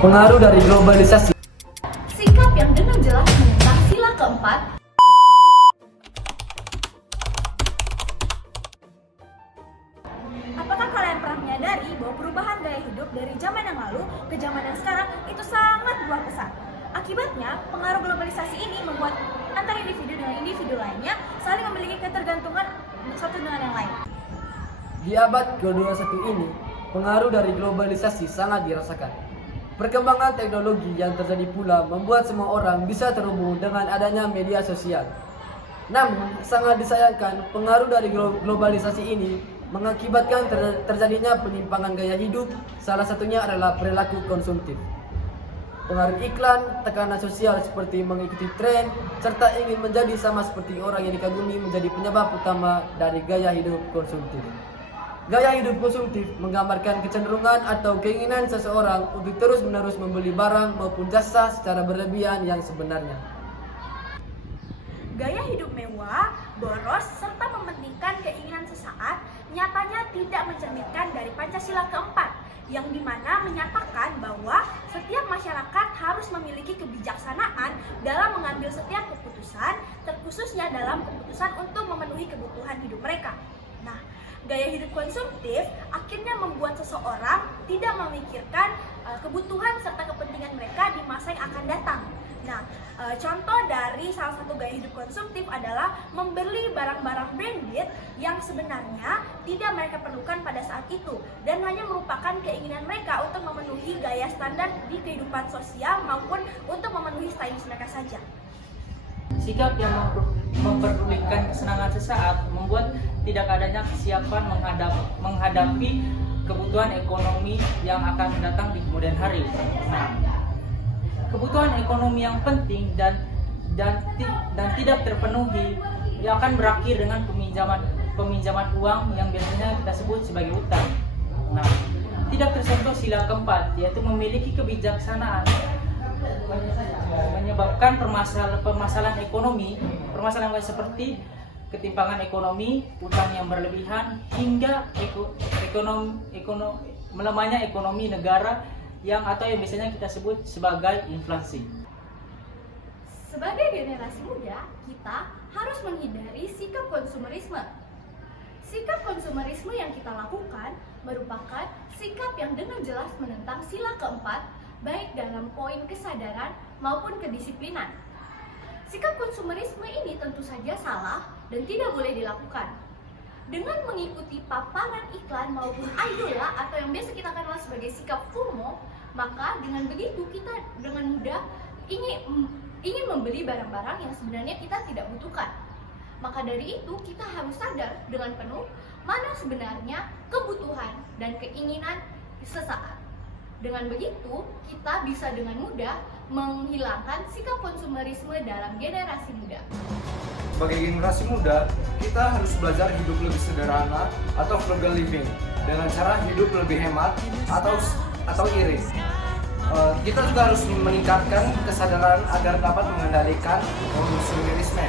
Pengaruh dari globalisasi. Sikap yang dengan jelas menentang sila keempat. Apakah kalian pernah menyadari bahwa perubahan gaya hidup dari zaman yang lalu ke zaman yang sekarang itu sangat berubah pesat? Akibatnya, pengaruh globalisasi ini membuat antara individu dengan individu lainnya saling memiliki ketergantungan satu dengan yang lain. Di abad ke-21 ini, pengaruh dari globalisasi sangat dirasakan. Perkembangan teknologi yang terjadi pula membuat semua orang bisa terhubung dengan adanya media sosial. Namun, sangat disayangkan pengaruh dari globalisasi ini mengakibatkan terjadinya penyimpangan gaya hidup, salah satunya adalah perilaku konsumtif. Pengaruh iklan, tekanan sosial seperti mengikuti tren, serta ingin menjadi sama seperti orang yang dikagumi menjadi penyebab utama dari gaya hidup konsumtif. Gaya hidup konsumtif menggambarkan kecenderungan atau keinginan seseorang untuk terus-menerus membeli barang maupun jasa secara berlebihan yang sebenarnya. Gaya hidup mewah, boros, serta mementingkan keinginan sesaat nyatanya tidak mencerminkan dari Pancasila keempat, yang dimana menyatakan bahwa setiap masyarakat harus memiliki kebijaksanaan dalam mengambil setiap keputusan, terkhususnya dalam keputusan untuk memenuhi kebutuhan hidup mereka. Nah, gaya hidup konsumtif akhirnya membuat seseorang tidak memikirkan kebutuhan serta kepentingan mereka di masa yang akan datang. Nah, contoh dari salah satu gaya hidup konsumtif adalah membeli barang-barang branded yang sebenarnya tidak mereka perlukan pada saat itu dan hanya merupakan keinginan mereka untuk memenuhi gaya standar di kehidupan sosial maupun untuk memenuhi stylist mereka saja. Sikap yang memperdulikan kesenangan sesaat membuat tidak adanya kesiapan menghadapi kebutuhan ekonomi yang akan datang di kemudian hari. Nah, kebutuhan ekonomi yang penting dan tidak terpenuhi yang akan berakhir dengan peminjaman uang yang biasanya kita sebut sebagai utang. Nah, tidak tersentuh sila keempat, yaitu memiliki kebijaksanaan, menyebabkan permasalahan ekonomi seperti ketimpangan ekonomi, utang yang berlebihan, hingga melemahnya ekonomi negara yang biasanya kita sebut sebagai inflasi. Sebagai generasi muda, kita harus menghindari sikap konsumerisme. Sikap konsumerisme yang kita lakukan merupakan sikap yang dengan jelas menentang sila keempat, baik dalam poin kesadaran maupun kedisiplinan. Sikap konsumerisme ini tentu saja salah dan tidak boleh dilakukan. Dengan mengikuti paparan iklan maupun idola atau yang biasa kita kenal sebagai sikap FOMO, maka dengan begitu kita dengan mudah ingin membeli barang-barang yang sebenarnya kita tidak butuhkan. Maka dari itu kita harus sadar dengan penuh mana sebenarnya kebutuhan dan keinginan sesaat. Dengan begitu kita bisa dengan mudah menghilangkan sikap konsumerisme dalam generasi muda. Sebagai generasi muda, kita harus belajar hidup lebih sederhana atau frugal living dengan cara hidup lebih hemat atau irit. Kita juga harus meningkatkan kesadaran agar dapat mengendalikan konsumerisme.